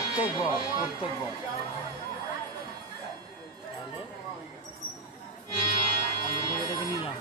প্রত্যেকবার আমি এটাকে নিলাম।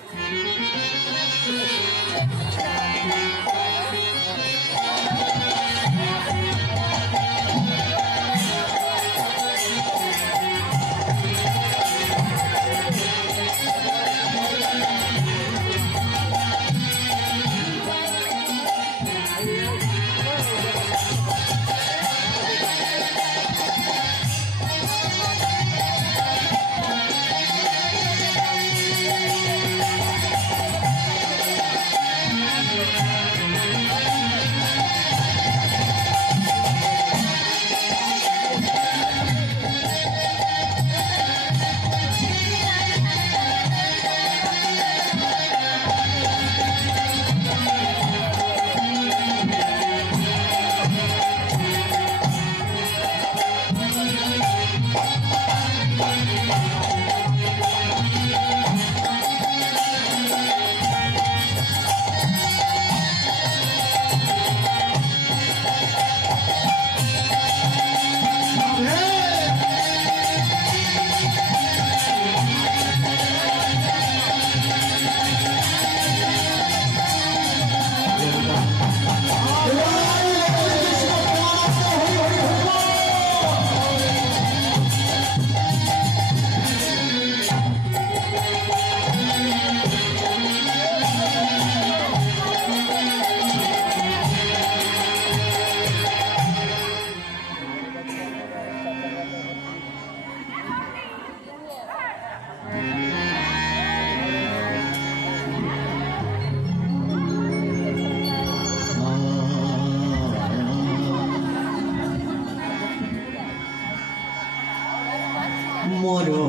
মরো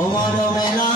ওমর মেলা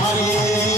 Hare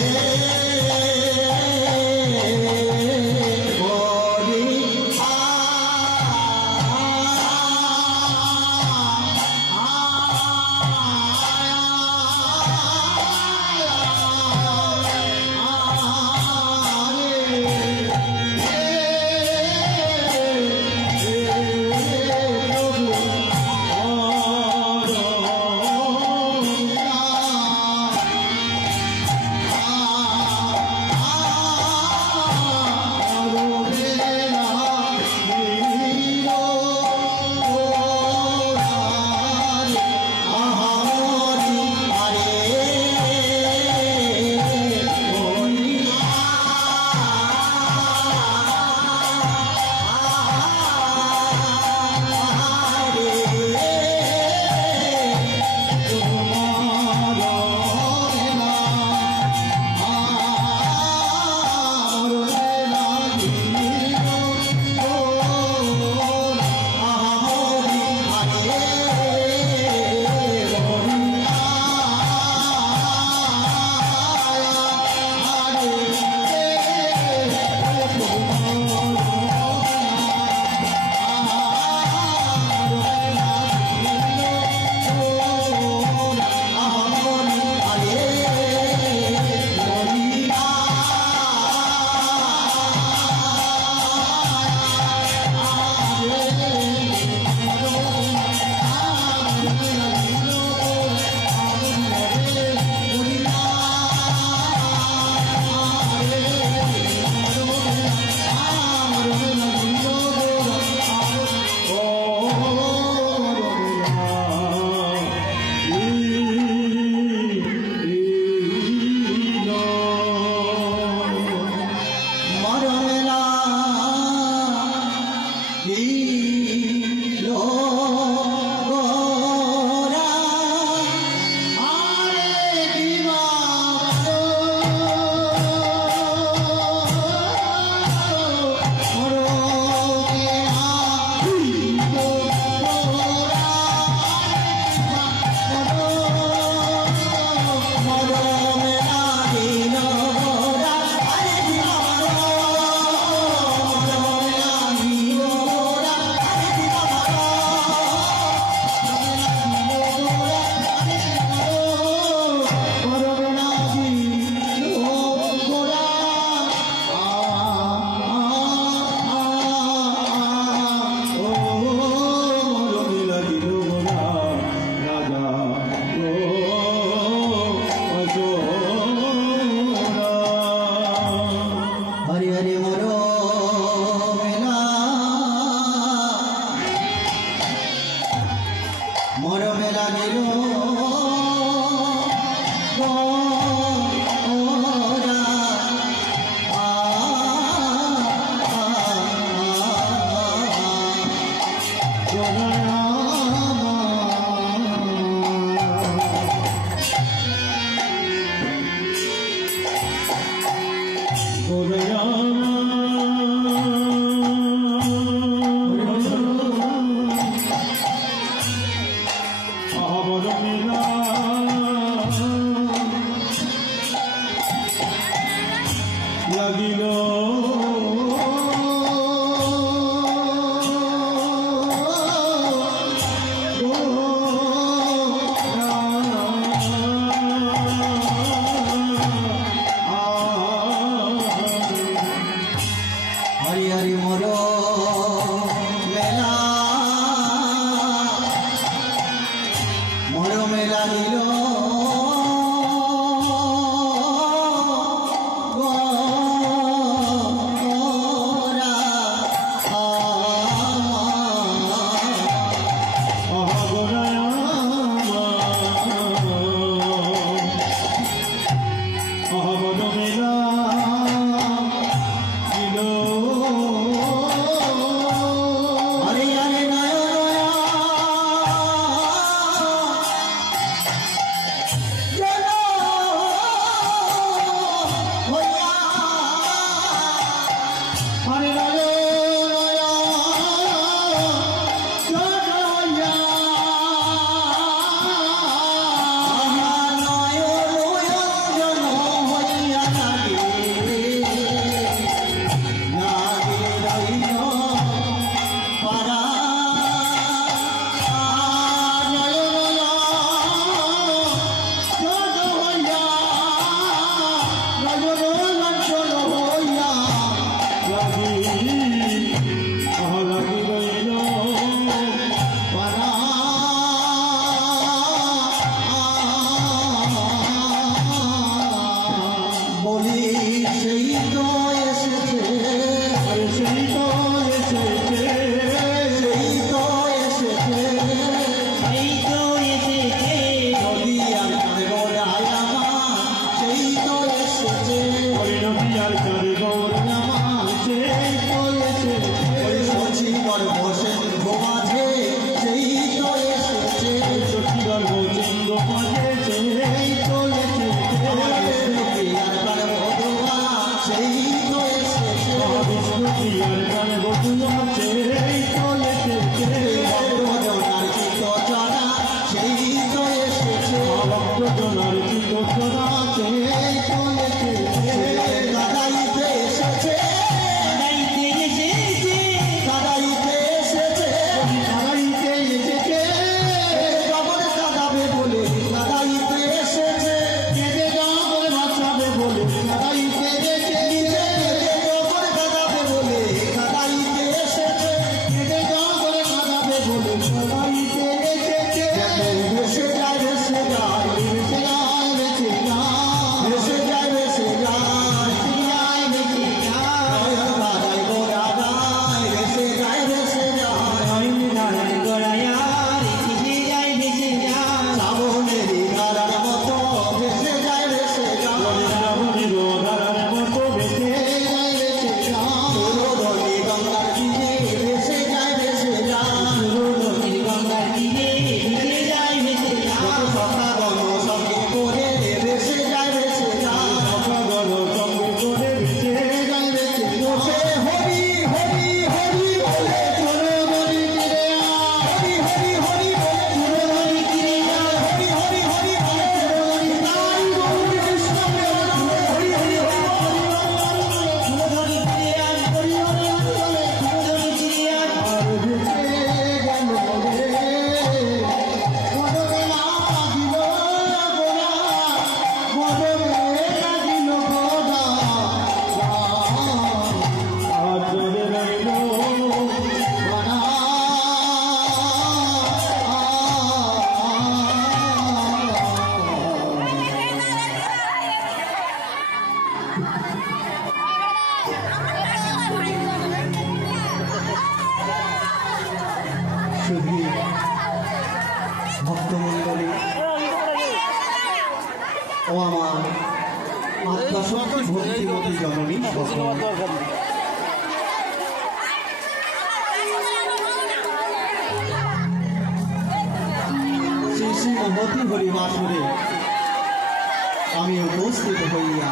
আমি উপস্থিত হইয়া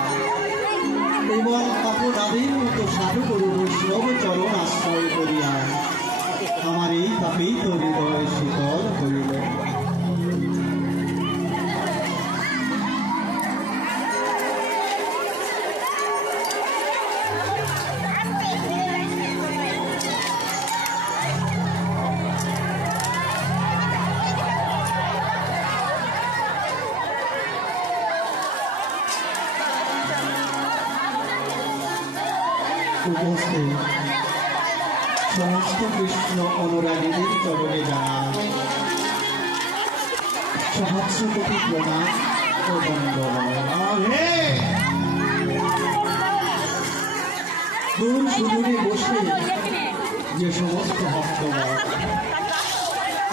এবং আপনাদের মতো সাধু গুরু বৈষ্ণব চরণ আশ্রয় করিয়া আমার এই তাপেই তো হৃদয় শীতল হইল। উপস্থিত সমস্ত কৃষ্ণ অনুরাগীদের চরণে জানাই সহস্র কোটি প্রণাম ও বন্দনা। দূর সুদূরে বসে যে সমস্ত ভক্তগণ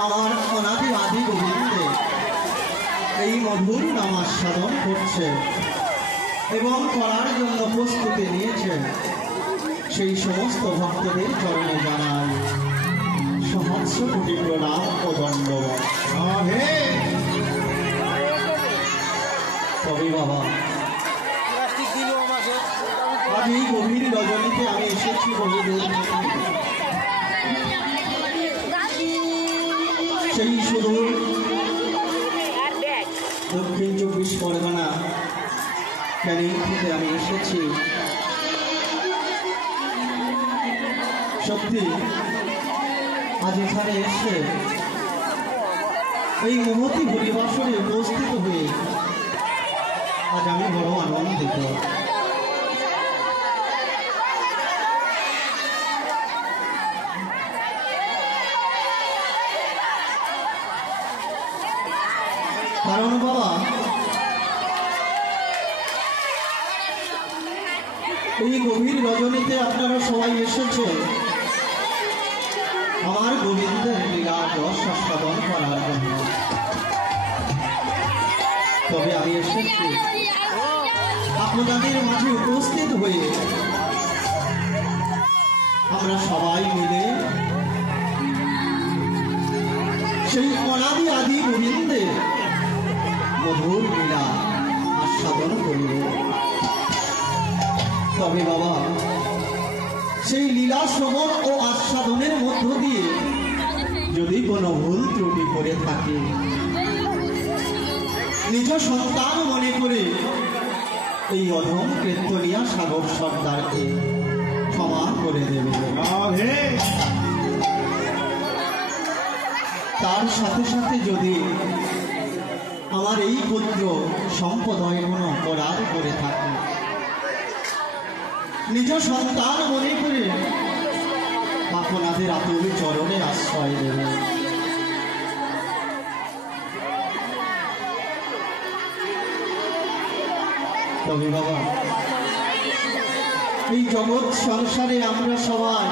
আমার অনাদি আদি গোবিন্দে এই মধুর নাম আস্বাদন করছে এবং করার জন্য প্রস্তুতি নিয়েছে, সেই সমস্ত ভক্তদের চরণে জানাই সহস্র কোটি প্রণাম ও দণ্ডবত। তবে বাবা, আজ এই গভীর রজনীতে আমি এসেছি বহুদূর থেকে, সেই সুদূর দক্ষিণ 24 পরগনা ক্যানিং থেকে আমি এসেছি। সত্যি আজ এখানে এসে এই মহতি হরিবাসরে উপস্থিত হয়ে আজ আমি বড় আনন্দিত। কারণ বাবা, এই গভীর রজনীতে আপনারা সবাই এসেছে আমার গোবিন্দের লীলা রস আস্বাদন করার জন্য। তবে আমি এসেছি আপনাদের মাঝে উপস্থিত হয়ে আমরা সবাই মিলে সেই অনাদি আদি গোবিন্দের মধুর লীলা আস্বাদন করিব। তবে বাবা, সেই লীলা শ্রবণ ও আস্বাদনের মধ্য দিয়ে যদি কোনো ভুল ত্রুটি করে থাকে, নিজ সন্তান মনে করে এই অধম কীর্তনিয়া সাগর সর্দারকে ক্ষমা করে দেবে। তার সাথে সাথে যদি আমার এই পুত্র সম্পদয় কোনো অপরাধ করে থাকে, নিজ সন্তান মনে করে আপনাদের আতুল চরণে আশ্রয় দেবে। তবে বাবা, এই জগৎ সংসারে আমরা সবাই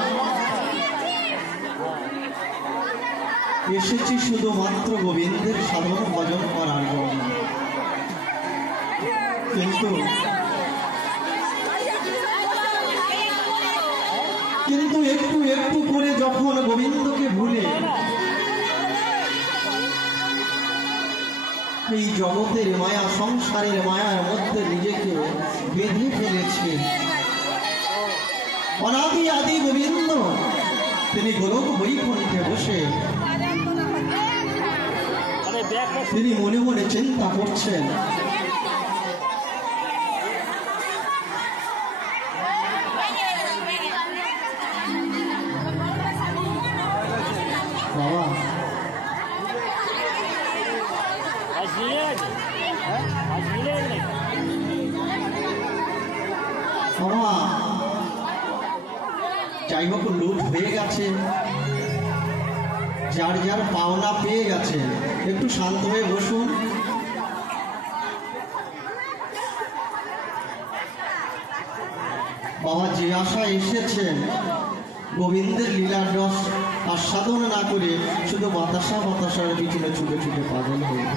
এসেছি শুধুমাত্র গোবিন্দের সাধন ভজন করার জন্য, কিন্তু একটু একটু করে যখন গোবিন্দকে ভুলে এই জগতের মায়া, সংসারের মায়ার মধ্যে নিজেকে বেঁধে ফেলেছে, অনাদি আদি গোবিন্দ তিনি গোলক বৈকুণ্ঠে বসে তিনি মনে মনে চিন্তা করছেন, বাবা যাই হোক, লুট হয়ে গেছে, যার যার পাওনা পেয়ে গেছে, একটু শান্ত হয়ে বসুন। বাবা যে আশা এসেছেন গোবিন্দের লীলার রস আস্বাদন না করে শুধু বাতাসার পিছনে ছুটে ছুটে পাগল হয়ে,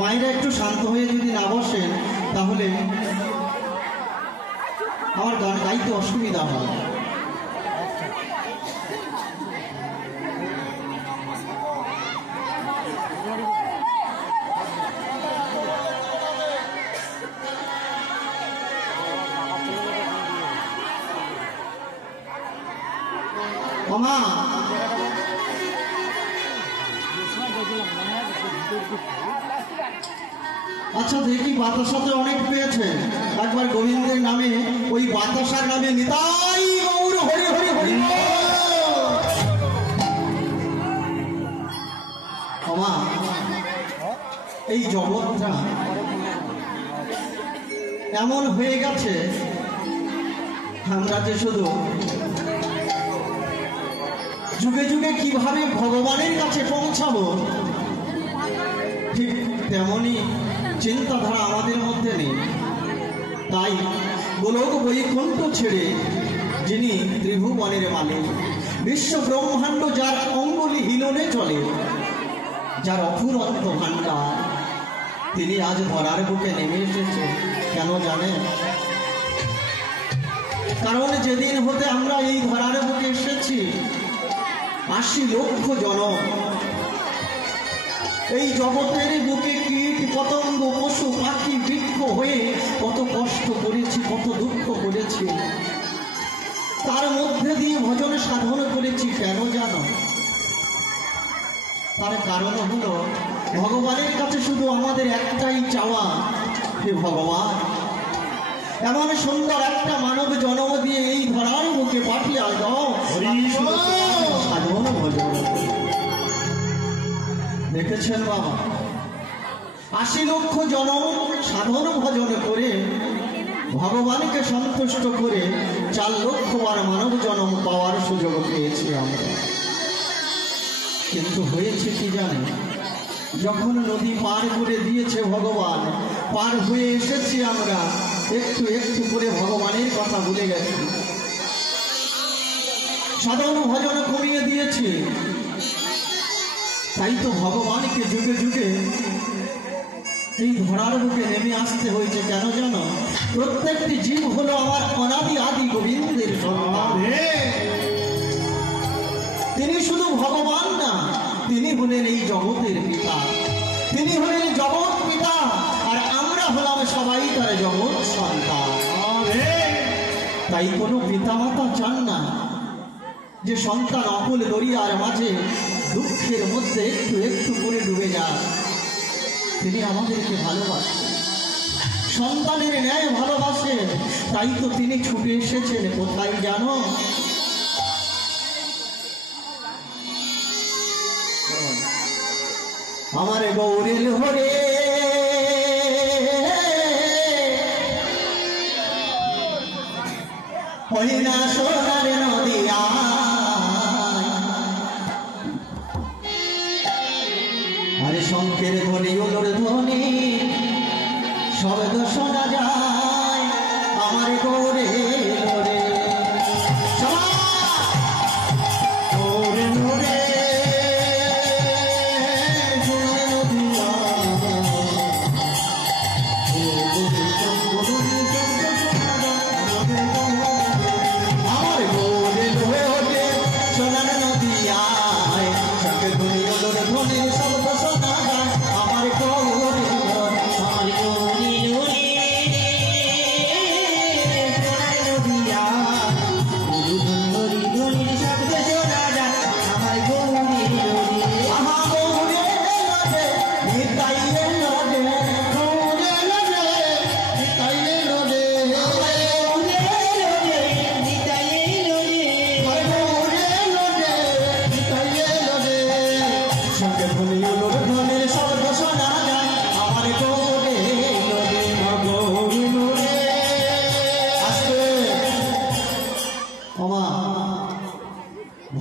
মায়েরা একটু শান্ত হয়ে যদি না বসেন তাহলে আমার গান গাইতে অসুবিধা হয়। মা আচ্ছা দেখি বাতাসাতে অনেক পেয়েছে, একবার গোবিন্দের নামে ওই বাতাসার নামে নিতাই গৌর হরি হরি হরি। মা এই জগৎটা এমন হয়ে গেছে, আমরা যে শুধু যুগে যুগে কিভাবে ভগবানের কাছে পৌঁছাবো ঠিক তেমনই চিন্তাধারা আমাদের মধ্যে নেই। তাই গোলক বৈকুণ্ঠ ছেড়ে যিনি ত্রিভুবনের মালিক, বিশ্ব ব্রহ্মাণ্ড যার অঙ্গুলি হিলনে চলে, যার অফুরন্ত ভাণ্ডার, তিনি আজ ধরার বুকে নেমে এসেছে। কেন জানেন? কারণ যেদিন হতে আমরা এই ধরার বুকে এসেছি ৮০ লক্ষ জনম এই জগতের বুকে কীট পতঙ্গ পশু পাখি বৃক্ষ হয়ে কত কষ্ট করেছি, কত দুঃখ করেছি, তার মধ্যে দিয়ে ভজন সাধন করেছি। কেন জানো? তার কারণ হলো ভগবানের কাছে শুধু আমাদের একটাই চাওয়া, যে ভগবান এমন সুন্দর একটা মানব জন্ম দিয়ে এই ধরার বুকে পাঠিয়ে দাও, সাধন ভজন। দেখেছেন বাবা, ৮০ লক্ষ জনম সাধন ভজন করে ভগবানকে সন্তুষ্ট করে ৪ লক্ষ বার মানব জন্ম পাওয়ার সুযোগ পেয়েছি আমরা। কিন্তু হয়েছে কি জানে? যখন নদী পার করে দিয়েছে ভগবান, পার হয়ে এসেছি আমরা, একটু একটু করে ভগবানের কথা ভুলে গেছি, সাধন ভজন কমিয়ে দিয়েছি। তাই তো ভগবানকে যুগে যুগে এই ধরার বুকে নেমে আসতে হয়েছে। কেন জানো? প্রত্যেকটি জীব হলো আমার অনাদি আদি গোবিন্দের সন্তান। তিনি শুধু ভগবান না, তিনি হলেন এই জগতের পিতা, তিনি হলেন জগৎ পিতা, আর আমরা হলাম সবাই তার জগৎ সন্তান। তাই কোনো পিতা মাতা চান না যে সন্তান অকুল দরিয়ার মাঝে দুঃখের মধ্যে একটু একটু করে ডুবে যায়। তিনি আমাদেরকে ভালোবাসেন, সন্তানের ন্যায় ভালোবাসেন। তাই তো তিনি ছুটে এসেছেন কোথায় জানো? আমার গৌরের হরে হইনা সোনার নদিয়া, আরে শঙ্কের ধ্বনি ওলোর ধ্বনি শব্দ শোনা যায় আমার গৌরে হরে।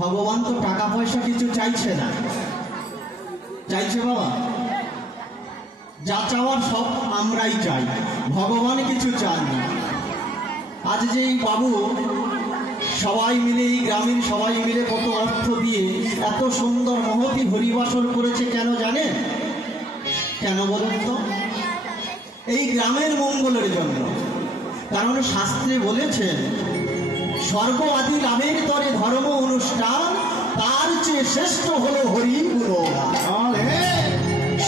ভগবান তো টাকা পয়সা কিছু চাইছে না, চাইছে বাবা যা চাওয়ার সব আমরাই চাই, ভগবান কিছু চান না। আজ যে এই বাবু সবাই মিলে, এই গ্রামীণ সবাই মিলে কত অর্থ দিয়ে এত সুন্দর মহতি হরিবাসর করেছে, কেন জানেন? কেন বলুন তো? এই গ্রামের মঙ্গলের জন্য। কারণ শাস্ত্রে বলেছেন স্বর্গ আদি লাভের তরে ধর্ম অনুষ্ঠান, তার চেয়ে শ্রেষ্ঠ হলো হরি গুণগান।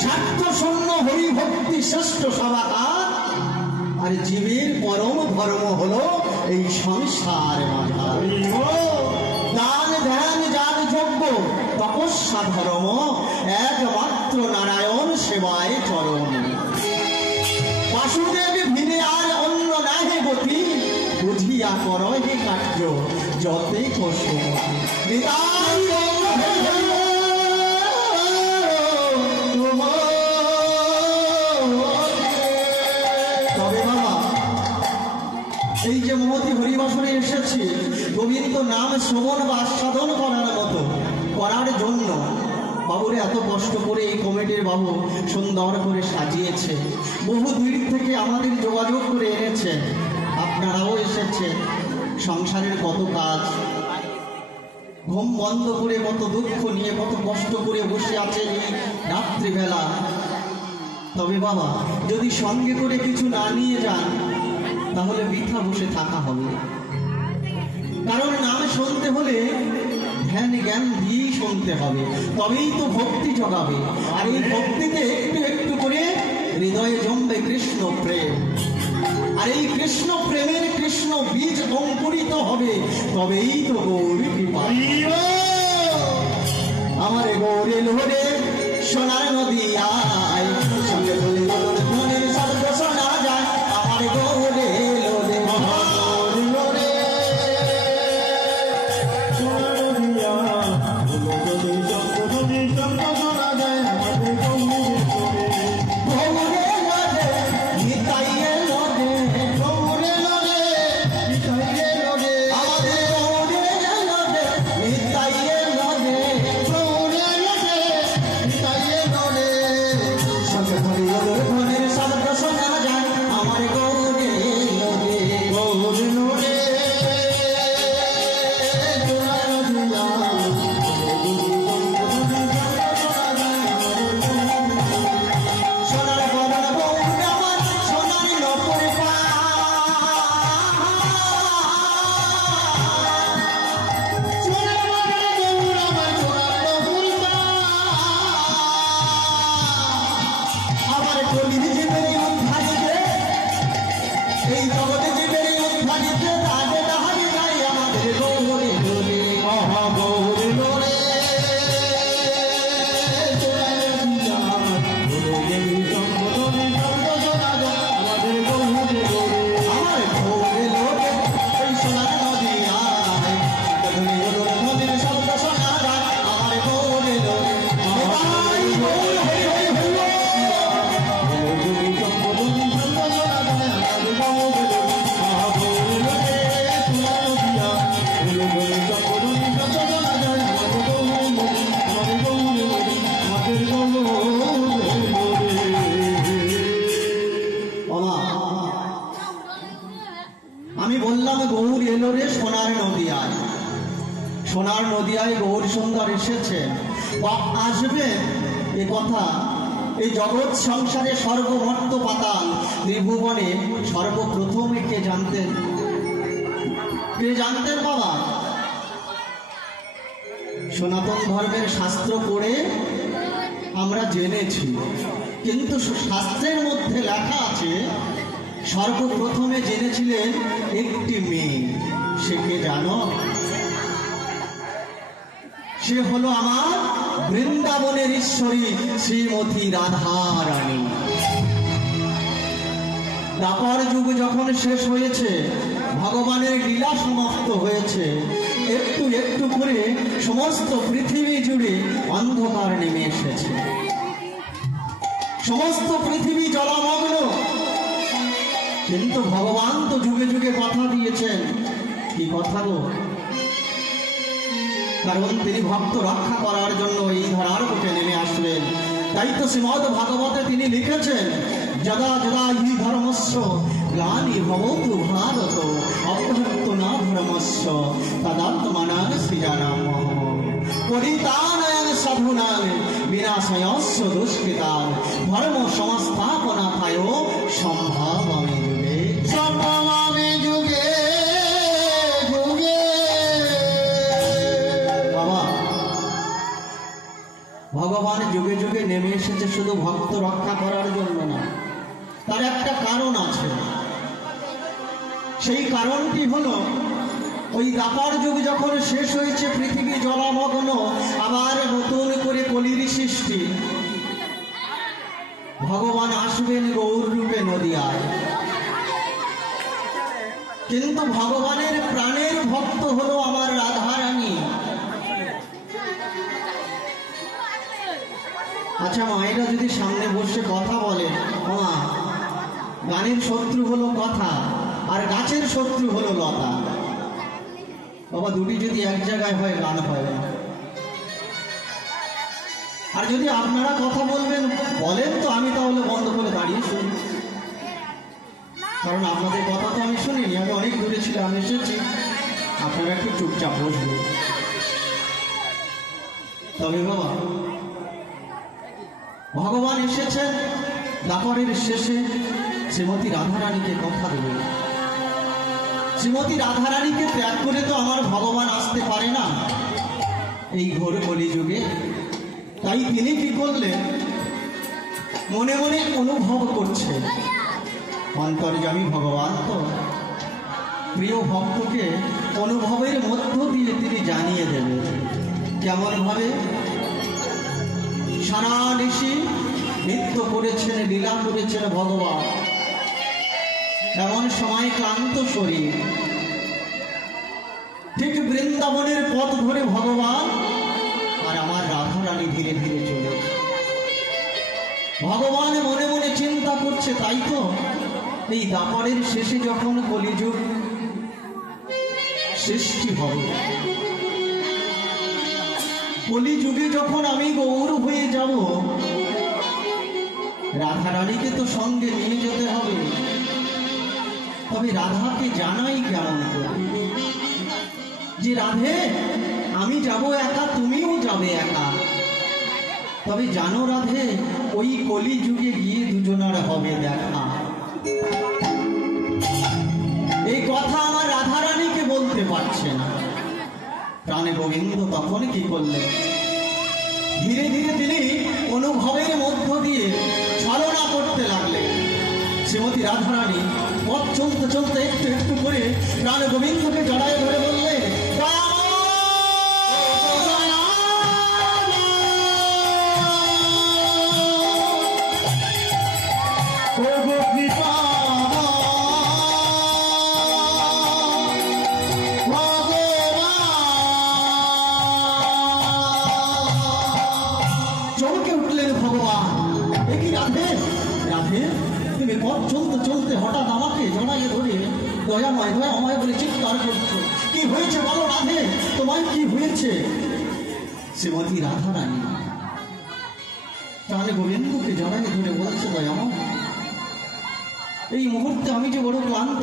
স্বার্থ শূন্য হরি ভক্তি শ্রেষ্ঠ সমাকার, আর জীবের পরম ধর্ম হলো এই সংসার। দান ধ্যান তপস্যা ধর্ম, একমাত্র নারায়ণ সেবায় চরণ। বাসুদেব ভিনে আর অন্য নাহে গতি, বুঝিয়া করহে কার্য যতে কসমতি। তবে বাবা, এই যে মহতি হরিবাসনে এসেছি গোবিন্দ নাম শ্রবণ বা আস্বাদন করার মতো করার জন্য, বাবুরে এত কষ্ট করে এই কমিটির বাবু সুন্দর করে সাজিয়েছে, বহু দূর থেকে আমাদের যোগাযোগ করে এনেছে, আপনারাও এসেছেন। সংসারের কত কাজ, ঘুম বন্ধ করে কত দুঃখ নিয়ে কত কষ্ট করে বসে আছেন এই রাত্রিবেলা। তবে বাবা, যদি সঙ্গে করে কিছু না নিয়ে যান তাহলে বৃথা বসে থাকা হবে। কারণ নাম শুনতে হলে ধ্যান জ্ঞান দিয়ে শুনতে হবে, তবেই তো ভক্তি জগাবে। আর এই ভক্তিতে একটু একটু করে হৃদয়ে জমবে কৃষ্ণ প্রেম। আর এই কৃষ্ণ প্রেমের কৃষ্ণ বীজ অঙ্কুরিত হবে, তবেই তো গৌর কৃপা। আমার গৌরে লোরে সোনার নদী আয়, সঙ্গে বলে মনের শব্দ শোনা যায়। আমার গৌরে লোরে সোনার নদিয়ায় গৌর সুন্দর এসেছেন বা আসবেন, এ কথা এই জগৎ সংসারে সর্বমর্ত পাতাল ত্রিভুবনে সর্বপ্রথম কে জানতেন? কে জানতেন বাবা? সনাতন ধর্মের শাস্ত্র পড়ে আমরা জেনেছি, কিন্তু শাস্ত্রের মধ্যে লেখা আছে সর্বপ্রথমে জেনেছিলেন একটি মেয়ে। সে কে জানো? সে হলো আমার বৃন্দাবনের ঈশ্বরী শ্রীমতী রাধা রানী। দ্বাপর যুগ যখন শেষ হয়েছে, ভগবানের লীলা সমাপ্ত হয়েছে, একটু একটু করে সমস্ত পৃথিবী জুড়ে অন্ধকার নেমে এসেছে, সমস্ত পৃথিবী জলমগ্ন। কিন্তু ভগবান তো যুগে যুগে কথা দিয়েছেন। কি কথা গো? কারণ তিনি ভক্ত রক্ষা করার জন্য এই ধরার বুকে নেমে আসবেন। তাই তো শ্রীমদ ভাগবতে তিনি লিখেছেন, যদা যদা হি ধর্মস্য গ্লানি ভবতু ভারত অভ্যর্ত না ধর্মস্য তদাত্মনাং সৃজানামঃ পরিত্রাণায় সাধুনাং বিনাশায়স্য দুষ্কৃতাং ধর্ম সংস্থাপনায় সম্ভাবামি যুগে সম্ভাবামি যুগে। ভগবান যুগে যুগে নেমে এসেছে শুধু ভক্ত রক্ষা করার জন্য না, তার একটা কারণ আছে। সেই কারণটি হলো ওই দ্বাপর যুগ যখন শেষ হয়েছে, পৃথিবী জলমগ্ন, আবার আসবেন গৌর রূপে নদিয়ায়, কিন্তু ভগবানের প্রাণের ভক্ত হলো আমার রাধারানী। আচ্ছা, মায়েরা যদি সামনে বসে কথা বলে, মা গানের শত্রু হলো কথা আর গাছের শত্রু হলো লতা। বাবা, দুটি যদি এক জায়গায় হয় গান হয় না। আর যদি আপনারা কথা বলবেন বলেন তো আমি তাহলে বন্ধ করে দাঁড়িয়ে শুনি, কারণ আপনাদের কথা তো আমি শুনিনি, আমি অনেক দূরে ছিলাম, এসেছি, আপনারা একটু চুপচাপ বসবেন। তবে বাবা, ভগবান এসেছেন দ্বাপরের শেষে শ্রীমতী রাধারানীকে কথা দেবে। শ্রীমতী রাধারানীকে ত্যাগ করে তো আমার ভগবান আসতে পারে না এই ঘোর কলিযুগে। তাই তিনি কি করলেন, মনে মনে অনুভব করছে অন্তর্যামী ভগবান তো প্রিয় ভক্তকে অনুভবের মধ্য দিয়ে তিনি জানিয়ে দেবেন। কেমন ভাবে? সারা নিশি নৃত্য করেছেন, লীলা করেছেন ভগবান, এমন সময় ক্লান্ত শরীর, ঠিক বৃন্দাবনের পথ ধরে ভগবান আর আমার রাধারানী ধীরে ধীরে চলেছে। ভগবান মনে মনে চিন্তা করছে, তাই তো এই দ্বাপরের শেষে যখন কলিযুগ সৃষ্টি হবে, কলিযুগে যখন আমি গৌর হয়ে যাব, রাধারানীকে তো সঙ্গে নিয়ে যেতে হবে। তবে রাধাকে জানাই কেমন করে যে রাধে আমি যাব একা, তুমিও যাবে একা। তবে জানো রাধে, ওই কলিযুগে গিয়ে দুজনার হবে দেখা। এই কথা আমার রাধারানীকে বলতে পারছে না। প্রাণে গোবিন্দ তখন কি করলেন, ধীরে ধীরে তিনি অনুভবের মধ্য দিয়ে ছলনা করতে লাগলেন। শ্রীমতী রাধারানী পথ চলতে চলতে একটু একটু করে প্রাণ গোবিন্দকে জড়ায় ধরে বললেন, চমকে উঠলেন ভগবান। একই রাধে, রাধে তুমি পথ চলতে চলতে হঠাৎ আমাকে জড়াইয়ে ধরে দয়াময় দয়াময় বলে চিৎকার করছো, কি হয়েছে বলো রাধে, তোমার কি হয়েছে? শ্রীমতী রাধারানী প্রাণে গোবিন্দকে জড়াইয়ে ধরে বলছে, দয়াময় এই মুহূর্তে আমি যে বড় ক্লান্ত,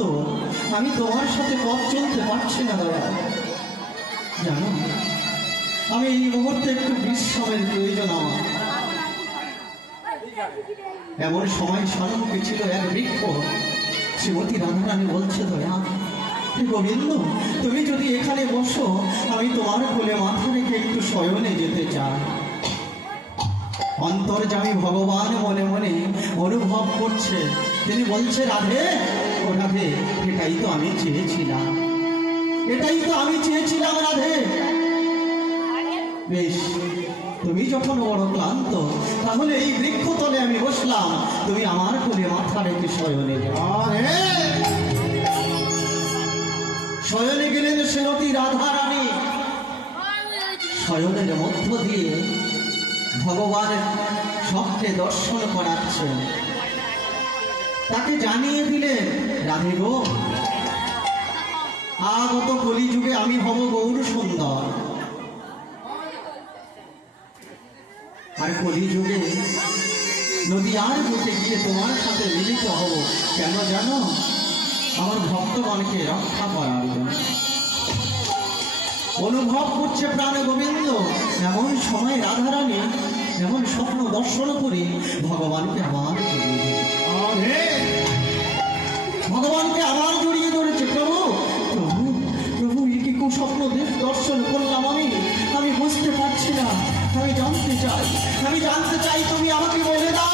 আমি তোমার সাথে পথ চলতে পারছি না দয়া। জানো, আমি এই মুহূর্তে একটু বিশ্রামের প্রয়োজন আমার। এমন সময় সম্মুখে ছিল এক বৃক্ষ। শ্রীমতী রাধারানী বলছে, দয়া গোবিন্দ তুমি যদি এখানে বসো, আমি তোমার কোলে মাথা রেখে একটু শয়নে যেতে চাই। অন্তর্যামী ভগবান মনে মনে অনুভব করছে, তিনি বলছে, রাধে ও রাধে, এটাই তো আমি চেয়েছিলাম, এটাই তো আমি চেয়েছিলাম রাধে। বেশ, তুমি যখন বড় ক্লান্ত, তাহলে এই বৃক্ষ তলে আমি বসলাম, তুমি আমার কোলে মাথা রেখে শয়নে যাও। শয়নে গেলেন শ্রীমতী রাধারানী। শয়নের মধ্য দিয়ে ভগবানের স্বপ্নে দর্শন করাচ্ছেন। তাকে জানিয়ে দিলেন, রাধে গো, আগত কলিযুগে আমি হব গৌর সুন্দর, আর কলিযুগে নদিয়ার বুকে গিয়ে তোমার সাথে মিলিত হব। কেন জানো? আমার ভক্তগণকে রক্ষা করার জন্য। অনুভব করছে প্রাণ গোবিন্দ। এমন সময় রাধারানী এমন স্বপ্ন দর্শন করে ভগবানকে আবার ভগবানকে আবার জড়িয়ে ধরেছে। প্রভু প্রভু প্রভু, এ কি কুস্বপ্ন দর্শন করলাম আমি বুঝতে পারছি না। আমি জানতে চাই তুমি আমাকে বলে দাও।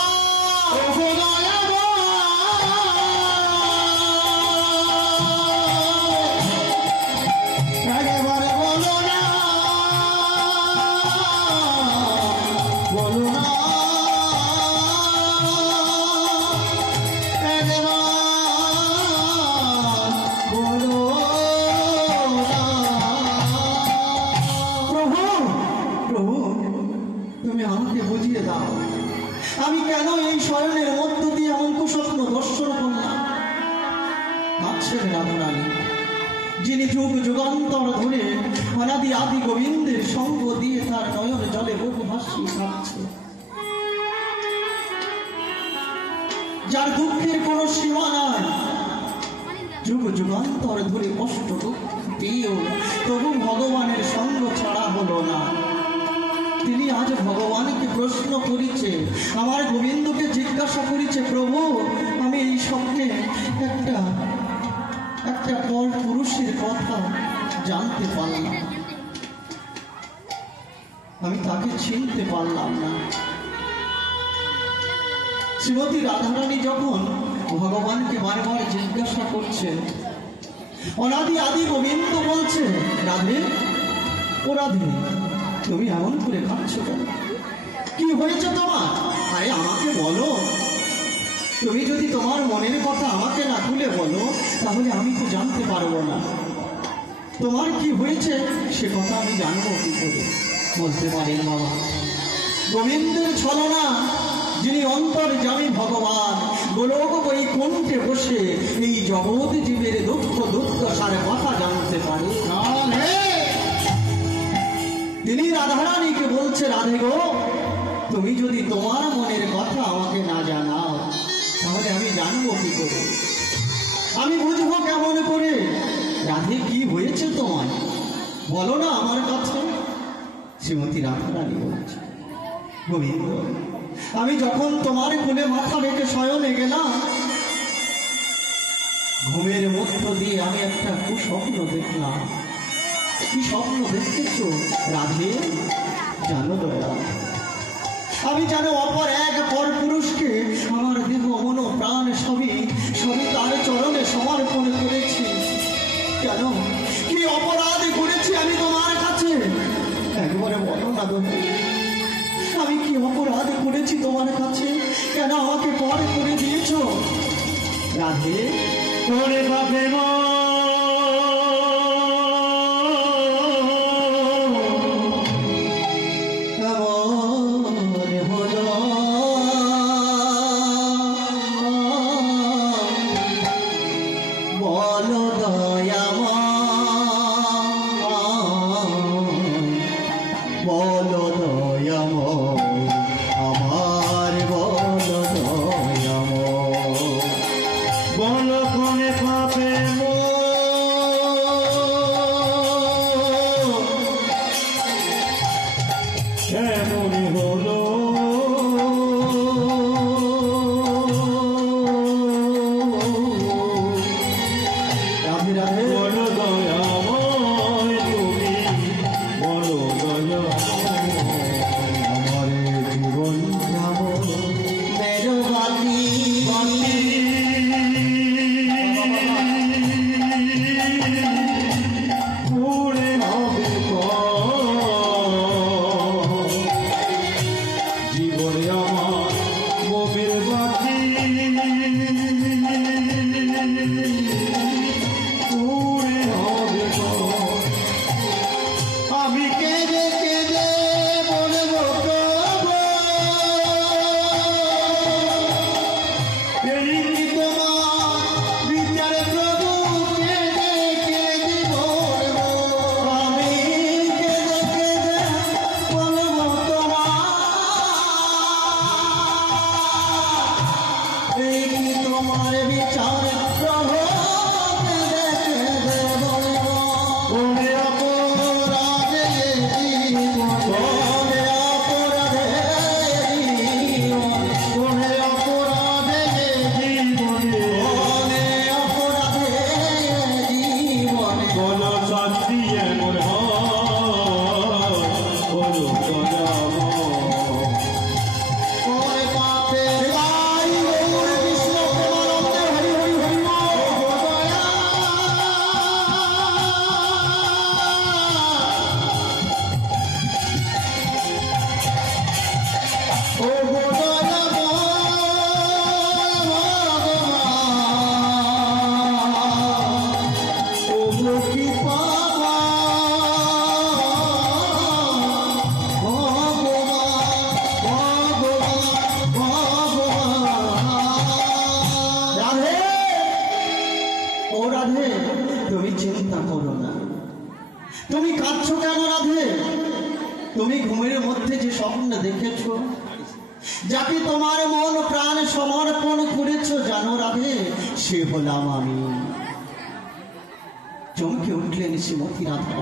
আমি কেন এই শয়নের মধ্য দিয়ে এমন কুস্বপ্ন দর্শন করলাম? আছেন রাধারানী, যিনি যুগ যুগান্তর ধরে অনাদি আদি গোবিন্দের সঙ্গ দিয়ে তার নয়ন জলে বহু হাসি খাচ্ছে, যার দুঃখের কোনো সীমা নাই, যুগ যুগান্তর ধরে কষ্ট দুঃখ পেয়েও তবু ভগবানের সঙ্গ ছাড়া হলো না। তিনি আজ ভগবানকে প্রশ্ন করিছে, আমার গোবিন্দকে জিজ্ঞাসা করিছে, প্রভু আমি এই স্বপ্নে একটা পর পুরুষের কথা জানতে পারলাম, আমি তাকে চিনতে পারলাম না। শ্রীমতী রাধারানী যখন ভগবানকে বারবার জিজ্ঞাসা করছে, অনাদি আদি গোবিন্দ বলছে, রাধে ও রাধে তুমি এমন করে খাচ্ছ কেন? কি হয়েছে তোমার? আরে আমাকে বলো, তুমি যদি তোমার মনের কথা আমাকে না খুলে বলো তাহলে আমি তো জানতে পারবো না। তোমার কি হয়েছে সে কথা আমি জানবো কি করে? বলতে পারেন বাবা, গোবিন্দের ছলনা, যিনি অন্তর্যামী ভগবান, গোলক বৈকুণ্ঠে বসে এই জগৎ জীবের দুঃখ দুর্দশার কথা জানতে পারে। তিনি রাধারানীকে বলছে, রাধে গো তুমি যদি তোমার মনের কথা আমাকে না জানাও তাহলে আমি জানবো কি করে? আমি বুঝবো কেমন করে? রাধে কি হয়েছে তোমার বলো না আমার কাছে। শ্রীমতী রাধারানী বলছে, গোবিন্দ আমি যখন তোমার কোলে মাথা রেখে শয়নে গেলাম, ঘুমের মধ্য দিয়ে আমি একটা কুস্বপ্ন দেখলাম। কি স্বপ্ন দেখতেছ রাধে? জানো দয়া, আমি যেন অপর এক পর পুরুষকে আমার দেহ মন প্রাণ সবই তার চরণে সমর্পণ করেছি। কেন? কি অপরাধ করেছি আমি তোমার কাছে? একবারে বলো না গো, আমি কি অপরাধ করেছি তোমার কাছে? কেন আমাকে পর করে দিয়েছ? রাধে করে বাপে মধ্যে যে স্বপ্ন দেখেছ, যাকে তোমার মন প্রাণ সমর্পণ করেছ জানো রাধে, সে হলাম আমি। চমকে উঠলেন শ্রীমতী রাধা।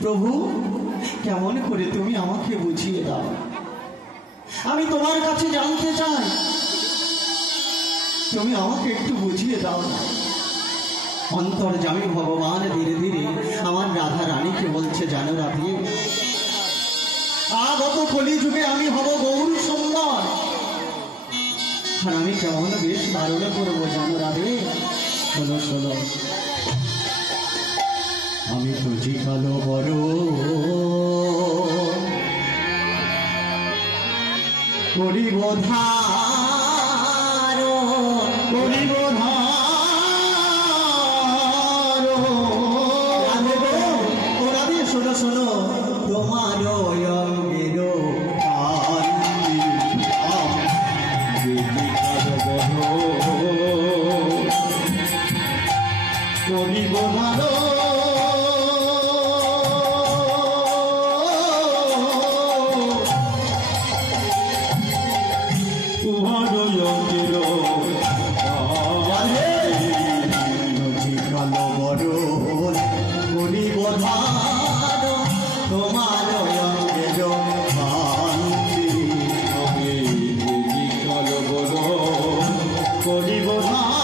প্রভু, কেমন করে তুমি আমাকে বুঝিয়ে দাও, আমি তোমার কাছে জানতে চাই, তুমি আমাকে একটু বুঝিয়ে দাও না। অন্তর্যামী ভগবান ধীরে ধীরে আমার রাধা রানীকে বলছে, জানো রাধে, আগত কলিযুগে আমি হব গৌর সুন্দর, আর আমি কেমন বেশ ধারণা করবো জানো রাধে। শোনো শোনো, আমি বুঝি কালো বড় করিব ধার, করিব ধার। রাধে শোনো শোনো, তোমার অঙ্গের করিব ধার।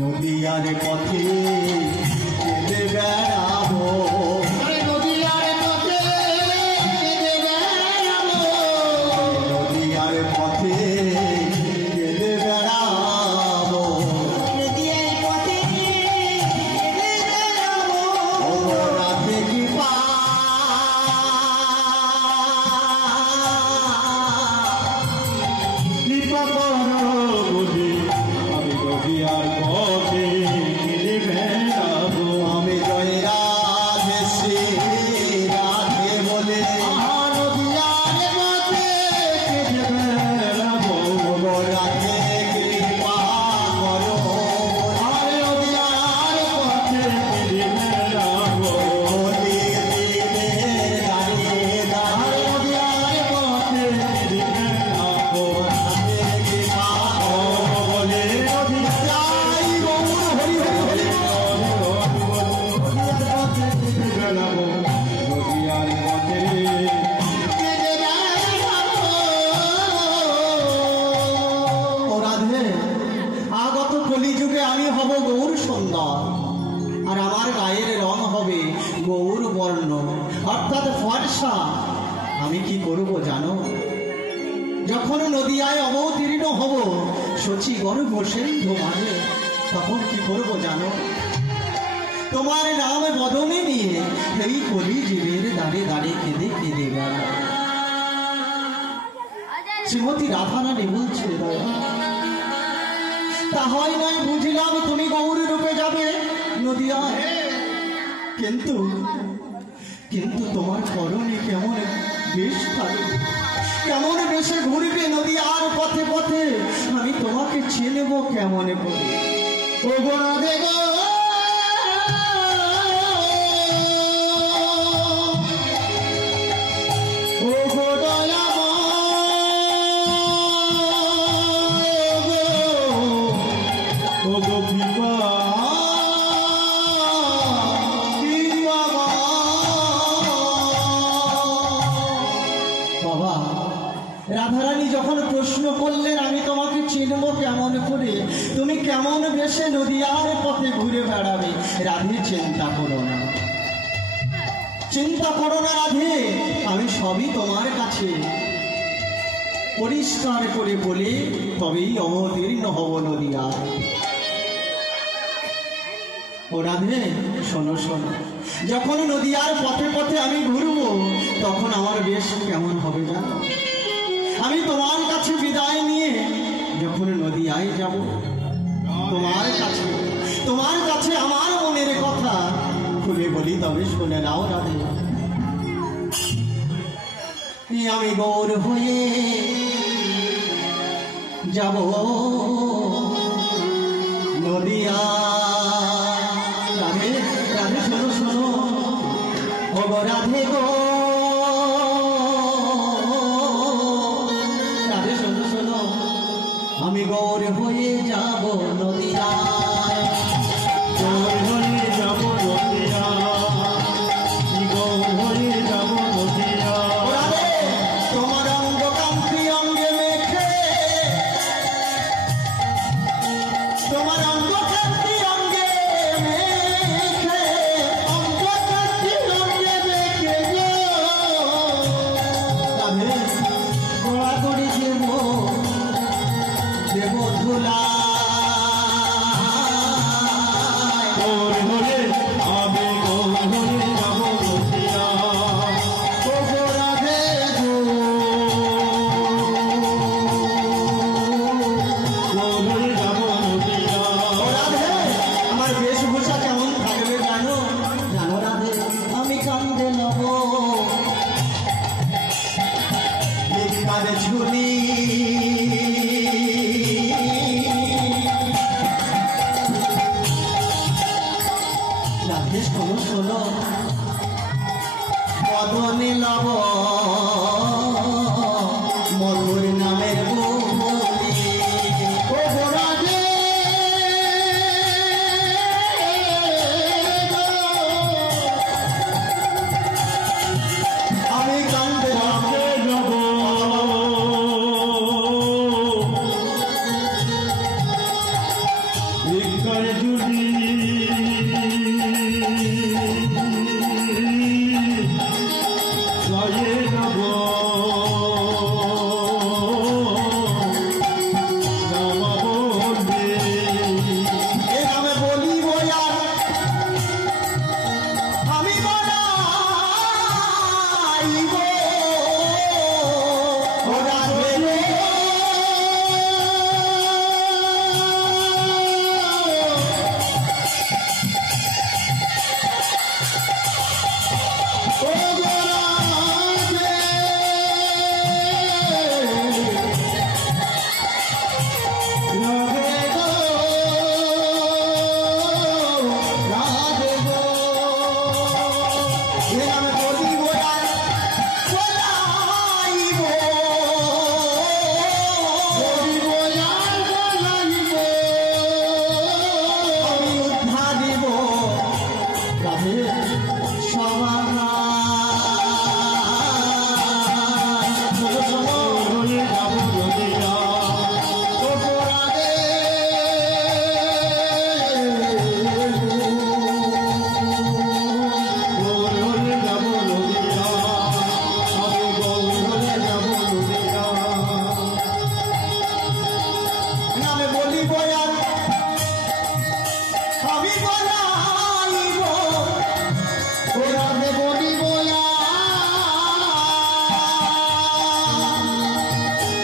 নদিয়ার পথে কেঁদে বেড়াবো, নদিয়ার পথে কেঁদে বেড়াবো, নদিয়ার পথে কেঁদে বেড়াবো, নদিয়ার পথে কেঁদে বেড়াবো। ও রাধে কৃপা কৃপা করো বুঝি, আমি নদিয়ার পথে কেঁদে বেড়াবো। আমি জয় রাধে শ্রী রাধে বলে নদিয়ার পথে কেঁদে বেড়াবো। রাধে কৃপা করো, আমি নদিয়ার পথে কেঁদে বেড়াবো। দাঁড়িয়ে দাঁড়িয়ে নদিয়ার পথে কেঁদে বেড়াবো। রাধে কৃপা বলে নদিয়ায় গৌর হরি হরি বেড়াবো, নদিয়ার পথে কেঁদে বেড়াবো। ও রাধে, আগত কলিযুগে আমি হব গৌর সুন্দর, আর আমার গায়ের রং হবে গৌর বর্ণ, অর্থাৎ ফর্সা। আমি কি করব জানো, যখন নদিয়ায় অবতীর্ণ হব শচী গর্ভ সিন্ধু মাঝে, তখন কি করব জানো, তোমার নাম বদনে নিয়ে এই কলিযুগের দাঁড়ে দাঁড়ে কেঁদে কেঁদে বেড়াবো। শ্রীমতী রাধারানী বলছে, তা হয় নাই বুঝলাম, তুমি গৌর রূপে যাবে নদিয়ায়, কিন্তু কিন্তু তোমার করণে কেমন বেশ থাকবে, কেমন বেশে ঘুরবে নদিয়ার পথে পথে, আমি তোমাকে চিনব কেমন করে। ও গো রাধে গো, ও গো দয়াময়, ও গো কৃপা বাবা। রাধারানী যখন প্রশ্ন করলেন আমি তোমাকে চিনব কেমন করে, তুমি কেমন বেশে নদীয়ার পথে ঘুরে বেড়াবে রাধে চিন্তা করো না, চিন্তা করো না রাধে, আমি সবই তোমার কাছে পরিষ্কার করে বলে তবেই অবতীর্ণ হব নদীয়া। ও রাধে শোনো শোনো, যখন নদীয়ার পথে পথে আমি ঘুরবো তখন আমার বেশ কেমন হবে জানো? আমি তোমার কাছে বিদায় নিয়ে যখন নদীয়ায় যাব, তোমার কাছে আমার মনের কথা খুলে বলি, তবে শুনে নাও রাধে। আমি গৌর হয়ে যাব নদীয়া। রাধে রাধে শোনো শোনো, ও গো রাধে গো, রাধে শোনো শোনো, আমি গৌর হয়ে যাব নদীয়া। গৌর হয়ে যাব নদিয়া, গৌর হয়ে যাব নদিয়া। রাধে তোমার অঙ্গ কান্তি অঙ্গে মেখে, তোমার অঙ্গ কান্তি অঙ্গে মেখে, অঙ্গ কান্তি অঙ্গে মেখে গো রাধে গোড়া করি দেব ধুলা। গৌর হয়ে আমি গৌর হয়ে যাব নদিয়া। ও গো রাধে গো, গৌর হয়ে যাব নদিয়া। ও রাধে আমার বেশভূষা কেমন থাকবে জানো? জানো রাধে আমি কান্দে নেব ভিক্ষার ঝুলি। রাধে শোনো শোনো, বদনে লব মধুর নামের বলি। ও গো রাধে আমি কান্দে নেব ভিক্ষার ঝুলি, গায়ে নব নামা বলবে। এ নামে বলি বয়া আমি বলাইব। ও রাধে গো, ও গো রাধে, রাধে গো, রাধে গো। এ নামে বলি বয়া বলাইব, বলি বয়া বলাইব, আমি উদ্ধার দিব রাধে সবার। শোনো শোনো, গৌর হয়ে যাব নদিয়া। ও গো রাধে, গৌর হয়ে যাব নদিয়া, আমি গৌর হয়ে যাব নদিয়া। নামে বলি বয়া আমি বলাইব। ও রাধে বলি বয়া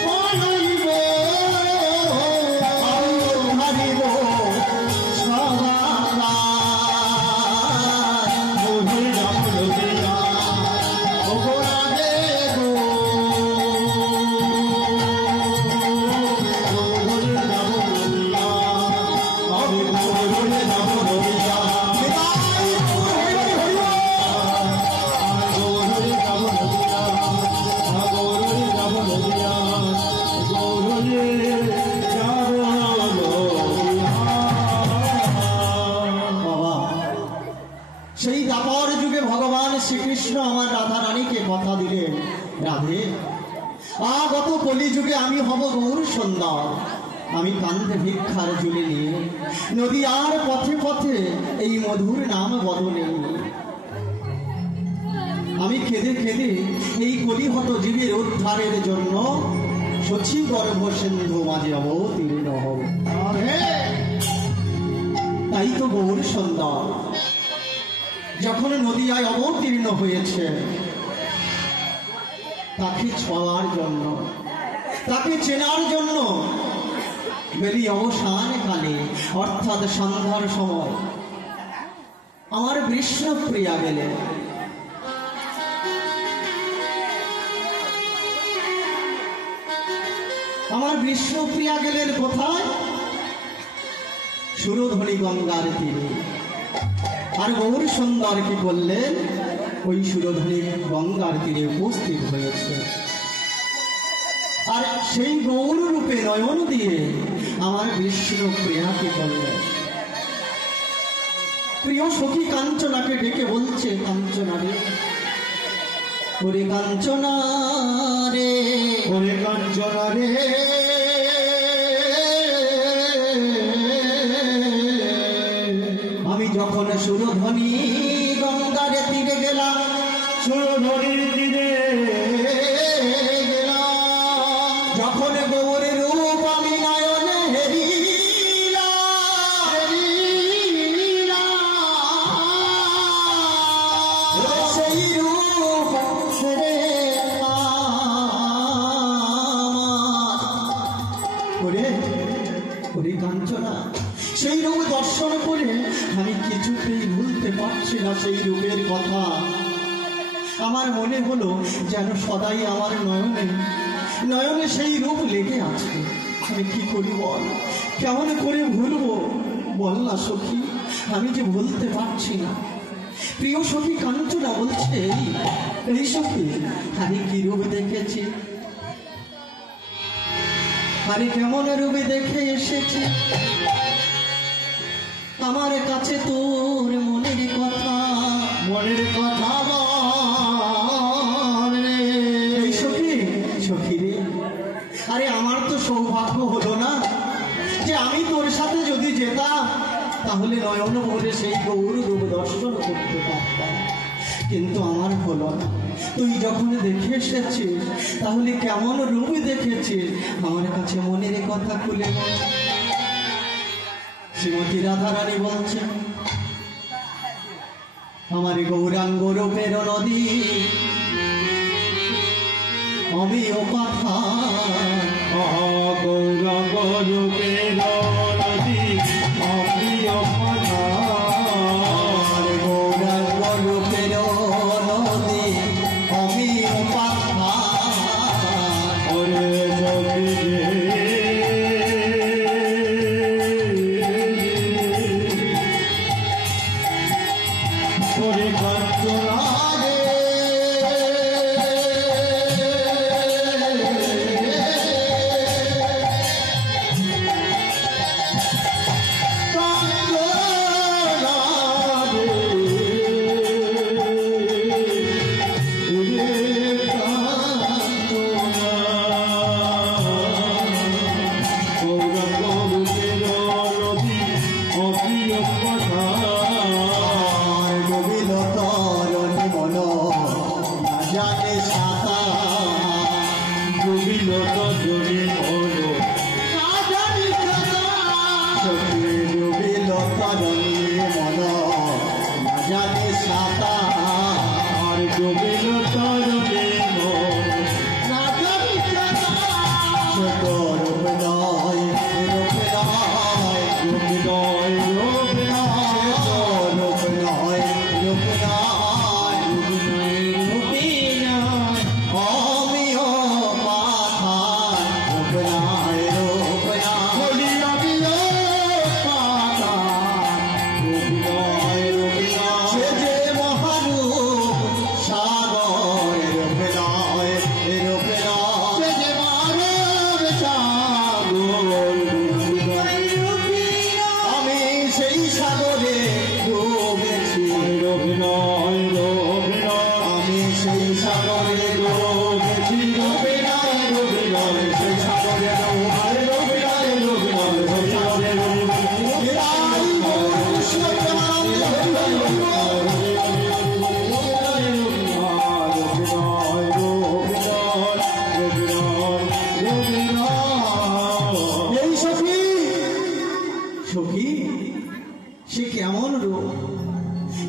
বলাইব, আমি উদ্ধারিব সবার। গৌর হয়ে যাব নদিয়া। ও গো রাধে গো, গৌর হয়ে যাব নদিয়া, আমি গৌর হয়ে যাব নদিয়া। বিদায় হরি হরি হরি। গৌর হয়ে যাব নদিয়া, গৌর হয়ে যাব নদিয়া, গৌর হয়ে যাব নদিয়া। বাবা, সেই দাপর যুগে ভগবান শ্রীকৃষ্ণ আমার রাধা রানীকে কথা দিলেন, রাধে আগত কলি যুগে আমি হব গৌর সুন্দর, আমি কান্ধে ভিক্ষার ঝুলি নিয়ে নদী আর পথে পথে এই মধুর নাম বদলে আমি কেঁদে কেঁদে এই কলিহত জীবের উদ্ধারের জন্য সচি গর্ভ সিন্ধু মাঝে অবতীর্ণ হব। তাই তো গৌর সুন্দর যখন নদিয়ায় অবতীর্ণ হয়েছে তাকে ছোঁয়ার জন্য, তাকে চেনার জন্য বেলি অবসান কালে অর্থাৎ সন্ধ্যার সময় আমার বিষ্ণুপ্রিয়া গেলেন। আমার বিষ্ণুপ্রিয়া গেলেন কোথায়? সুরধনী গঙ্গার তীরে। আর গৌর সুন্দর কি করলেন? ওই সুরধনী গঙ্গার তীরে উপস্থিত হয়েছে। আর সেই গৌর রূপে নয়ন দিয়ে আমার বিষ্ণুপ্রিয়া কি করলেন? প্রিয় সখী কাঞ্চনাকে ডেকে বলছে, কাঞ্চনা রে, ওরে কাঞ্চনা রে, ওরে কাঞ্চনা রে, আমি যখন সুরধনী গঙ্গার তীরে গেলাম, সুরধনীর তীরে গেলাম, যখন গৌরের রূপ আমি নয়নে সেই রূপ ওরে কাঞ্চনা, সেই রূপ দর্শন করে আমি কিছুতেই ভুলতে পারছি না সেই রূপের কথা। আমার মনে হলো যেন সদাই আমার নয়নে নয়নে সেই রূপ লেগে আছে। আমি কি করি বল, কেমন করে ভুলবো বল না সখী, আমি যে ভুলতে পারছি না। প্রিয় সখী কাঞ্চনা বলছে, এই সখী আমি কি রূপ দেখেছি, আরে কেমন রূপে দেখে এসেছি, আমার কাছে তোর মনের কথা, মনের কথা বলে। এই সখী, সখী রে, আরে আমার তো সৌভাগ্য হলো না যে আমি তোর সাথে যদি যেতাম তাহলে নয়ন ভরে সেই গৌর রূপ দর্শন করতে পারতাম, কিন্তু আমার হলো না। তুই যখন দেখে এসেছিস তাহলে কেমন রূপ দেখেছিস আমার কাছে মনের কথা খুলে বল। শ্রীমতী রাধারানী বলছে, আমার গৌরাঙ্গ রূপের নদী আমি ও কথা, গৌরাঙ্গ রূপের নদী আমি ও কথা, গৌরাঙ্গ রূপের নদী আমি ও কথা, ওরে সখী রে, ওরে কাঞ্চনা রে,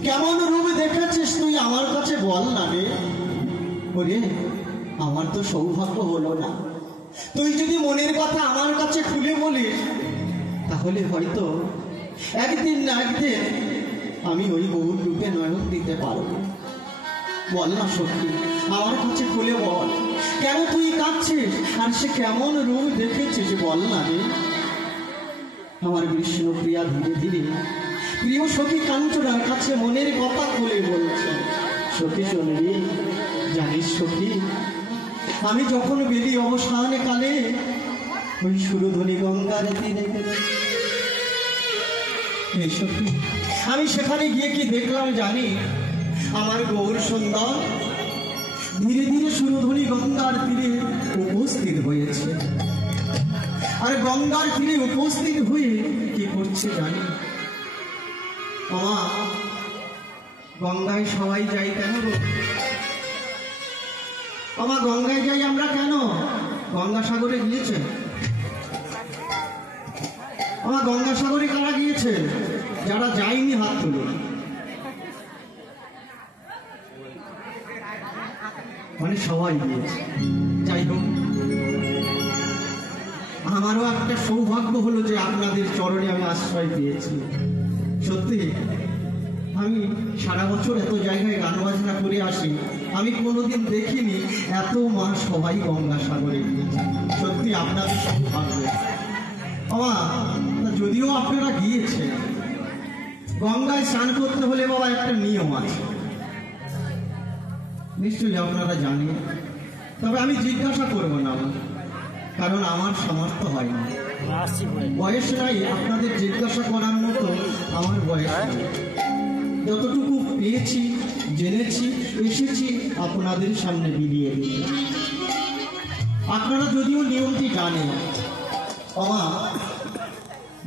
কেমন রূপ দেখেছিস তুই আমার কাছে বল না রে। ওরে আমার তো সৌভাগ্য হলো না, তুই যদি মনের কথা আমার কাছে খুলে বলিস তাহলে হয়তো একদিন না একদিন আমি ওই গৌর রূপে নয়ন দিতে পারবো। বল না সত্যি আমার কাছে খুলে বল, কেন তুই কাঁদছিস আর সে কেমন রূপ দেখেছিস বল না রে। আমার বিষ্ণুপ্রিয়া ধীরে ধীরে প্রিয় সখী কাঞ্চনার কাছে মনের কথা খুলে বলছে। সখী শুনবি, জানিস সখী, আমি যখন বেলি অবসান কালে ওই সুরধ্বনি গঙ্গার তীরে গেছি, এই সখী আমি সেখানে গিয়ে কি দেখলাম জানি? আমার গৌর সুন্দর ধীরে ধীরে সুরধ্বনি গঙ্গার তীরে উপস্থিত হয়েছে। আর গঙ্গার তীরে উপস্থিত হয়ে কি করছে জানি? গঙ্গায় সবাই যাই কেন গো? গঙ্গায় যাই আমরা কেন? গঙ্গাসাগরে গিয়েছে? গঙ্গাসাগরে কারা গিয়েছে? যারা যায়নি হাত তুলে। মানে সবাই গিয়েছে। যাই হোক, আমারও একটা সৌভাগ্য হলো যে আপনাদের চরণে আমি আশ্রয় পেয়েছি। সত্যি আমি সারা বছর এত জায়গায় গান বাজনা করে আসি, আমি কোনোদিন দেখিনি এত মা সবাই গঙ্গাসাগরে গিয়েছে। সত্যি আপনাদের সৌভাগ্য। যদিও আপনারা গিয়েছে, গঙ্গায় স্নান করতে হলে বাবা একটা নিয়ম আছে, নিশ্চয়ই আপনারা জানেন। তবে আমি জিজ্ঞাসা করব না, কারণ আমার সামর্থ্য হয় না, বয়স নাই আপনাদের জিজ্ঞাসা করার মতো আমার বয়স নেই। যতটুকু পেয়েছি, জেনেছি, এসেছি আপনাদের সামনে বিলিয়ে দিতে। আপনারা যদিও নিয়মটি জানেন,